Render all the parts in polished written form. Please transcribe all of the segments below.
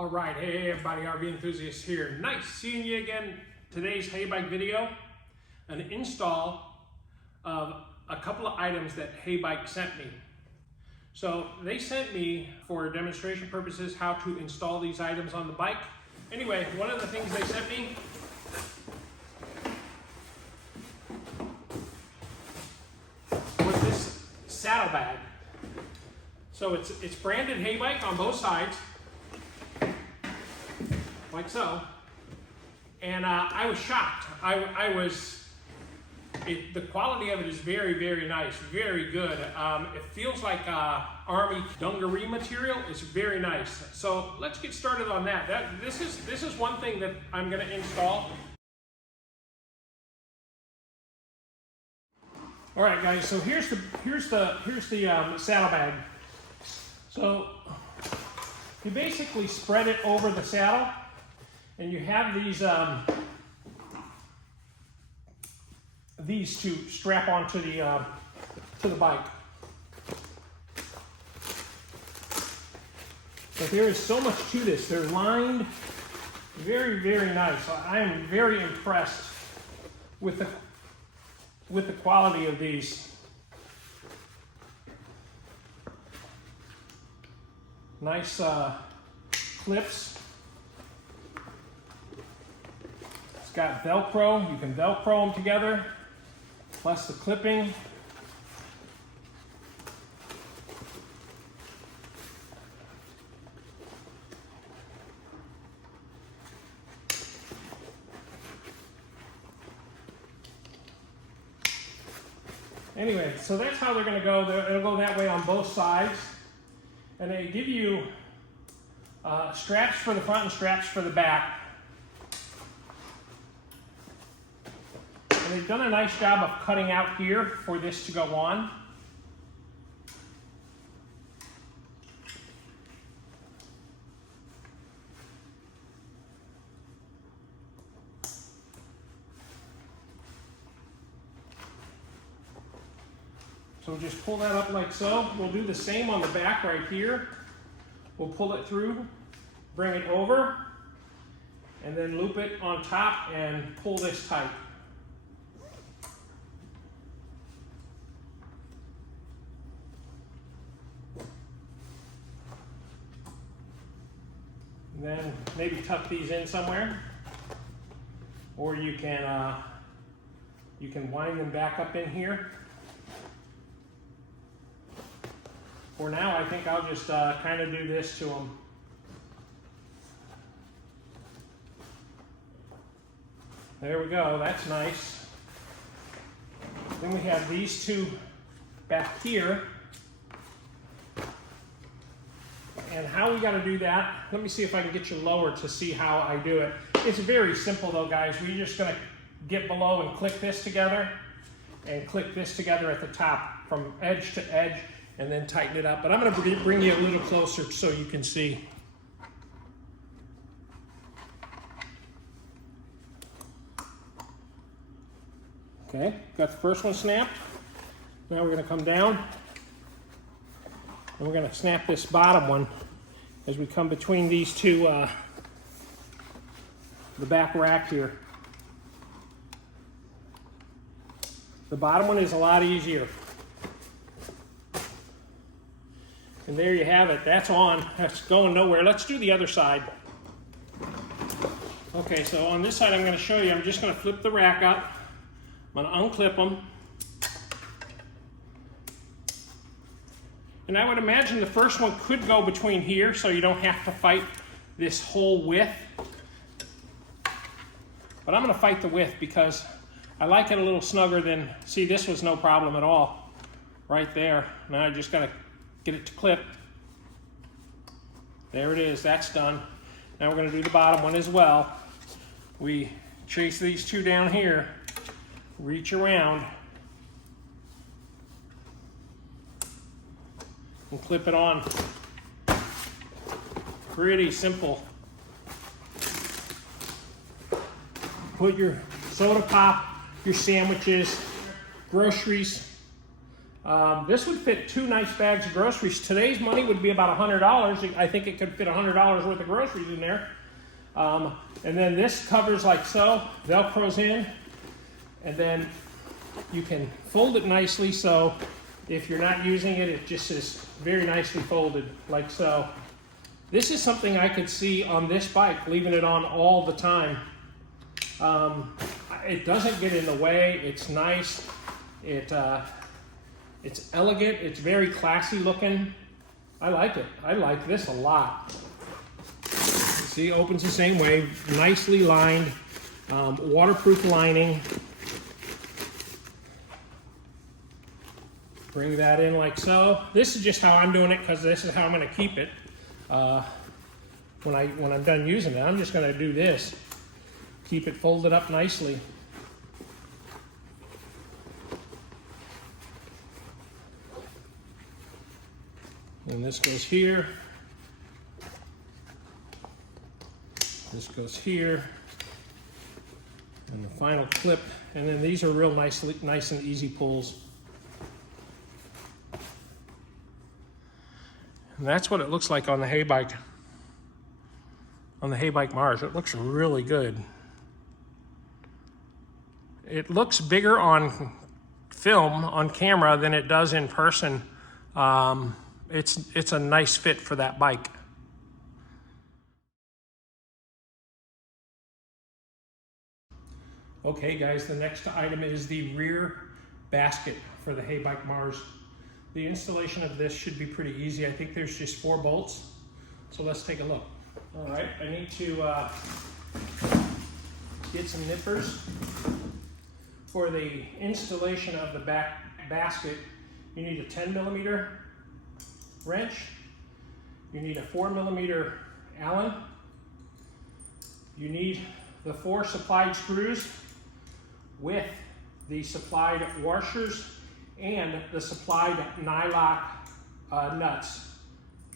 All right, hey everybody, RV Enthusiast here. Nice seeing you again. Today's Heybike video, an install of a couple of items that Heybike sent me. So they sent me for demonstration purposes how to install these items on the bike. Anyway, one of the things they sent me was this saddlebag. So it's branded Heybike on both sides, like so. And I was shocked. The quality of it is very, very nice, very good. It feels like army dungaree material. It's very nice. So let's get started on that. This is one thing that I'm going to install. All right, guys. So here's the saddlebag. So you basically spread it over the saddle, and you have these to strap onto to the bike. But there is so much to this. They're lined, very, very nice. I am very impressed with the quality of these. Nice clips. It's got Velcro. You can Velcro them together, plus the clipping. Anyway, so that's how they're going to go. It'll go that way on both sides. And they give you straps for the front and straps for the back. And they've done a nice job of cutting out here for this to go on. So we'll just pull that up like so. We'll do the same on the back right here. We'll pull it through, bring it over, and then loop it on top and pull this tight. And then maybe tuck these in somewhere, or you can wind them back up in here. For now, I think I'll just kind of do this to them. There we go, that's nice. Then we have these two back here. And how we got to do that, let me see if I can get you lower to see how I do it. It's very simple though, guys. We're just going to get below and click this together and click this together at the top from edge to edge, and then tighten it up. But I'm going to bring you a little closer so you can see. Okay, got the first one snapped. Now we're going to come down, and we're going to snap this bottom one as we come between these two, the back rack here. The bottom one is a lot easier. And there you have it. That's on. That's going nowhere. Let's do the other side. Okay, so on this side I'm going to show you. I'm just going to flip the rack up. I'm going to unclip them. And I would imagine the first one could go between here, so you don't have to fight this whole width. But I'm going to fight the width because I like it a little snugger than, see, this was no problem at all. Right there. Now I'm just going to get it to clip. There it is, that's done. Now we're going to do the bottom one as well. We chase these two down here, reach around, and clip it on. Pretty simple. Put your soda pop, your sandwiches, groceries This would fit 2 nice bags of groceries. Today's money would be about $100. I think it could fit $100 worth of groceries in there. And then this covers like so, Velcro's in, and then you can fold it nicely so if you're not using it, it just is very nicely folded like so. This is something I could see on this bike, leaving it on all the time. It doesn't get in the way, it's nice, it's elegant, it's very classy looking. I like it. I like this a lot. See, opens the same way, nicely lined, waterproof lining. Bring that in like so. This is just how I'm doing it because this is how I'm going to keep it when I'm done using it. I'm just going to do this. Keep it folded up nicely. And this goes here. This goes here. And the final clip. And then these are real nice and easy pulls. And that's what it looks like on the Heybike. On the Heybike Mars, it looks really good. It looks bigger on film, on camera, than it does in person. It's a nice fit for that bike. Okay guys, the next item is the rear basket for the Heybike Mars. The installation of this should be pretty easy. I think there's just 4 bolts. So let's take a look. All right, I need to get some nippers. For the installation of the back basket, you need a 10mm wrench. You need a 4mm Allen. You need the 4 supplied screws with the supplied washers and the supplied nylock nuts.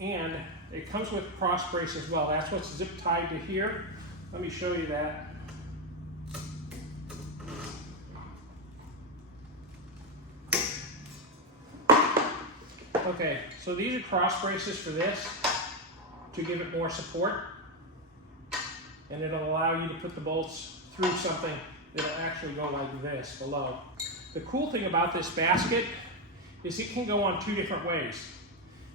And it comes with cross brace as well. That's what's zip tied to here. Let me show you that. Okay, so these are cross braces for this to give it more support. And it'll allow you to put the bolts through something that'll actually go like this below. The cool thing about this basket is it can go on 2 different ways.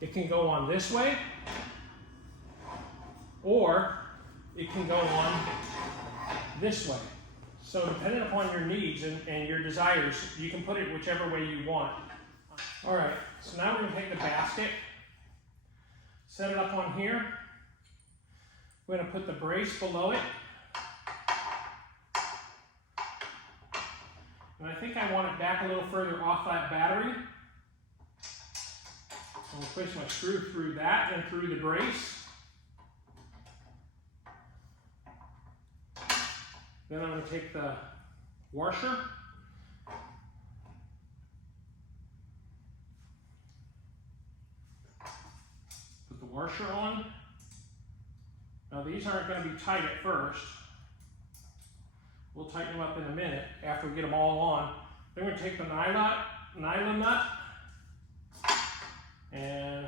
It can go on this way, or it can go on this way. So depending upon your needs and your desires, you can put it whichever way you want. All right, so now we're gonna take the basket, set it up on here. We're gonna put the brace below it. And I think I want it back a little further off that battery. I'll push my screw through that and through the brace. Then I'm going to take the washer. Put the washer on. Now these aren't going to be tight at first. We'll tighten them up in a minute after we get them all on. Then we're going to take the nylon nut and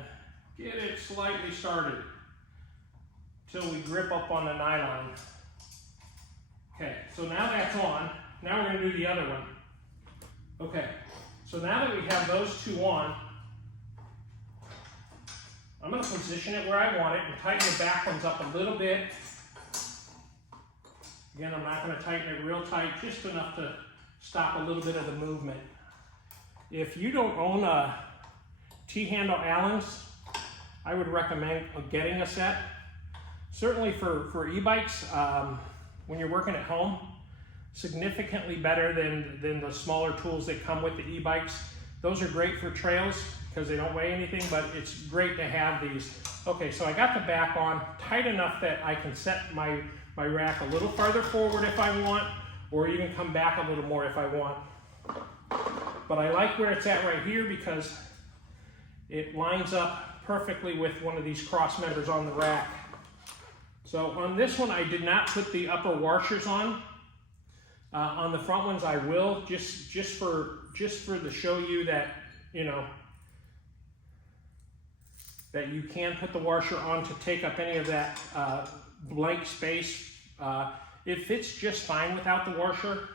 get it slightly started till we grip up on the nylon. Okay, so now that's on. Now we're going to do the other one. Okay, so now that we have those 2 on, I'm going to position it where I want it and tighten the back ones up a little bit. Again, I'm not going to tighten it real tight, just enough to stop a little bit of the movement. If you don't own a T-handle Allens, I would recommend getting a set. Certainly for e-bikes, when you're working at home, significantly better than the smaller tools that come with the e-bikes. Those are great for trails because they don't weigh anything, but it's great to have these. Okay, so I got the back on tight enough that I can set my rack a little farther forward if I want, or even come back a little more if I want. But I like where it's at right here because it lines up perfectly with one of these cross members on the rack. So on this one, I did not put the upper washers on. On the front ones, I will, just for to show you that you know, that you can put the washer on to take up any of that blank space. It fits just fine without the washer.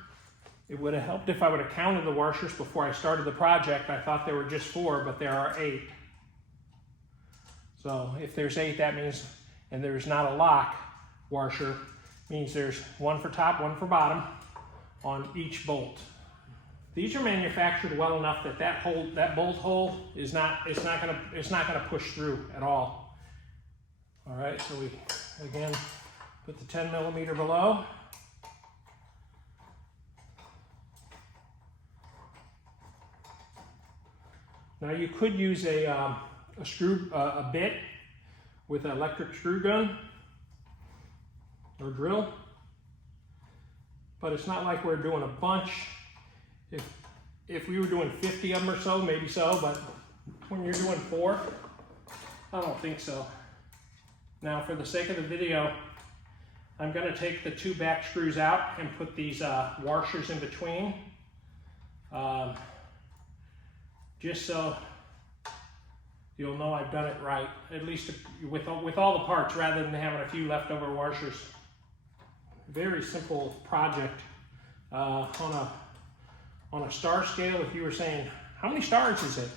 It would have helped if I would have counted the washers before I started the project. I thought there were just 4, but there are 8. So if there's 8, that means, and there's not a lock washer, means there's 1 for top, 1 for bottom on each bolt. These are manufactured well enough that that bolt hole is not gonna push through at all. All right, so we again put the 10 millimeter below. Now you could use a bit with an electric screw gun or drill, but it's not like we're doing a bunch. If we were doing 50 of them or so, maybe so, but when you're doing 4, I don't think so. Now for the sake of the video, I'm gonna take the 2 back screws out and put these washers in between. Just so you'll know I've done it right, at least with all the parts, rather than having a few leftover washers. Very simple project. On a star scale, if you were saying, how many stars is it?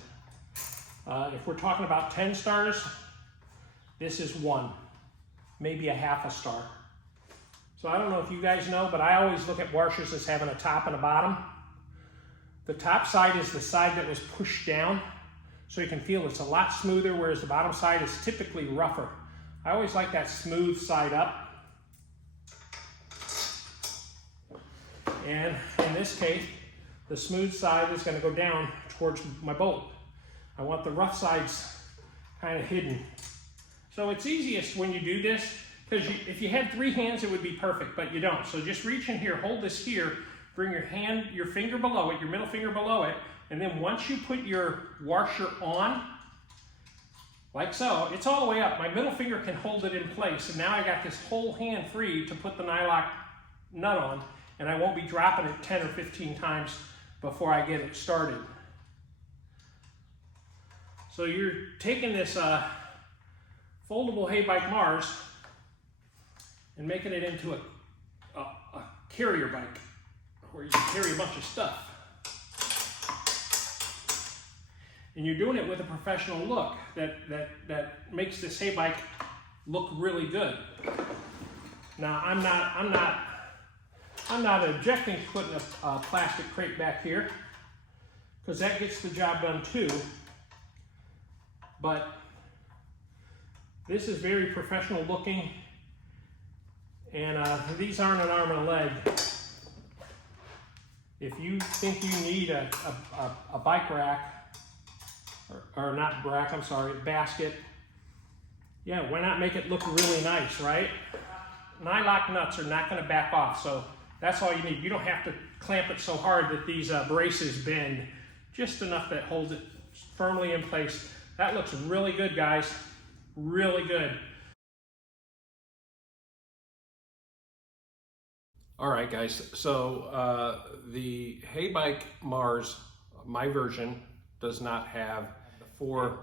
If we're talking about 10 stars, this is 1, maybe a half a star. So I don't know if you guys know, but I always look at washers as having a top and a bottom. The top side is the side that was pushed down, so you can feel it's a lot smoother, whereas the bottom side is typically rougher. I always like that smooth side up. And in this case, the smooth side is going to go down towards my bolt. I want the rough sides kind of hidden. So it's easiest when you do this, because if you had 3 hands, it would be perfect, but you don't. So just reach in here, hold this here, bring your finger below it, your middle finger below it, and then once you put your washer on, like so, it's all the way up. My middle finger can hold it in place, and now I got this whole hand free to put the nylock nut on, and I won't be dropping it 10 or 15 times before I get it started. So you're taking this foldable Heybike Mars and making it into a carrier bike where you can carry a bunch of stuff. And you're doing it with a professional look that makes this Heybike look really good. Now I'm not objecting to putting a plastic crate back here, because that gets the job done too. But this is very professional looking, and these aren't an arm and a leg. If you think you need a bike rack, or not rack, I'm sorry, basket, yeah, why not make it look really nice, right? Nylock nuts are not going to back off, so that's all you need. You don't have to clamp it so hard that these braces bend, just enough that holds it firmly in place. That looks really good, guys, really good. All right, guys, so the Heybike Mars, my version, does not have 4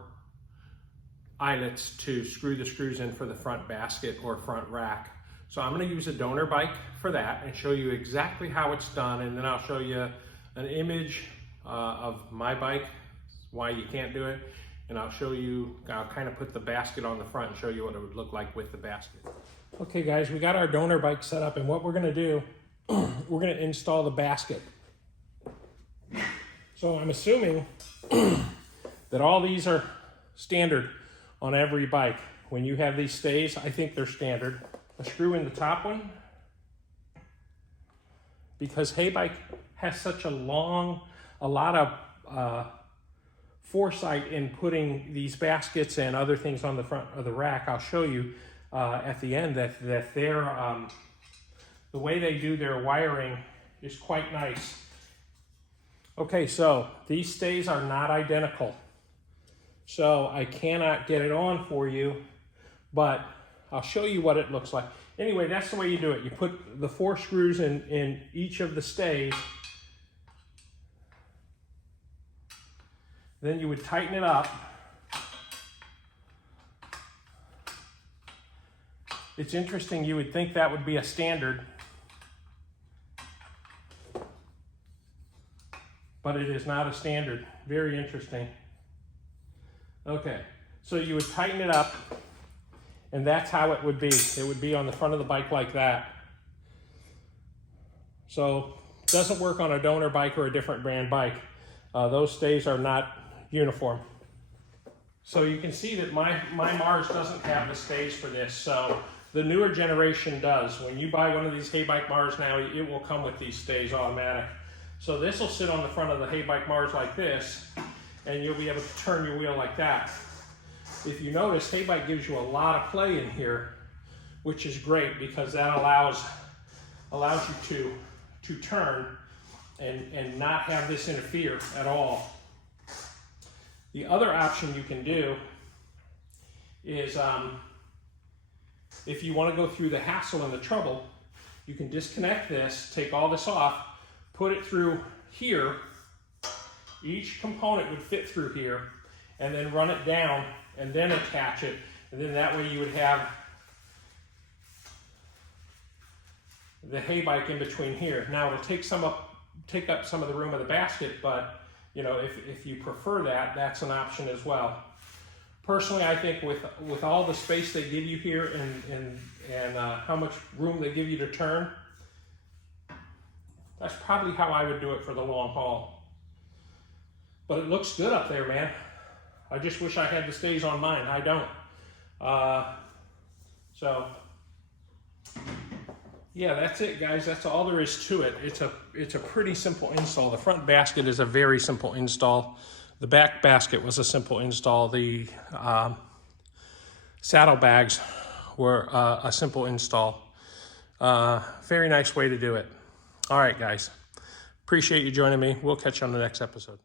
eyelets to screw the screws in for the front basket or front rack. So I'm going to use a donor bike for that and show you exactly how it's done, and then I'll show you an image of my bike, why you can't do it, and I'll kind of put the basket on the front and show you what it would look like with the basket. Okay guys, we got our donor bike set up, and what we're going to do, we're going to install the basket. So I'm assuming that all these are standard on every bike. When you have these stays, I think they're standard. A screw in the top one, because Heybike has such a lot of foresight in putting these baskets and other things on the front of the rack. I'll show you at the end that they're, the way they do their wiring is quite nice. Okay, so these stays are not identical, so I cannot get it on for you, but I'll show you what it looks like. Anyway, that's the way you do it. You put the 4 screws in each of the stays, Then you would tighten it up. It's interesting, you would think that would be a standard, but it is not a standard. Very interesting. Okay, so you would tighten it up, and that's how it would be. It would be on the front of the bike like that. So, doesn't work on a donor bike or a different brand bike. Those stays are not uniform. So you can see that my Mars doesn't have the stays for this. So the newer generation does. When you buy one of these Heybike Mars now, it will come with these stays automatic. So this will sit on the front of the Heybike Mars like this, and you'll be able to turn your wheel like that. If you notice, Heybike gives you a lot of play in here, which is great because that allows you to turn and not have this interfere at all. The other option you can do is if you want to go through the hassle and the trouble, you can disconnect this, take all this off, put it through here. Each component would fit through here, and then run it down and then attach it, and then that way you would have the Heybike in between here. Now it'll take up some of the room of the basket, but you know, if you prefer that, that's an option as well. Personally, I think with all the space they give you here and how much room they give you to turn, that's probably how I would do it for the long haul. But it looks good up there, man. I just wish I had the stays on mine. I don't. So yeah, that's it, guys. That's all there is to it. It's a pretty simple install. The front basket is a very simple install. The back basket was a simple install. The saddlebags were a simple install. Very nice way to do it. All right, guys. Appreciate you joining me. We'll catch you on the next episode.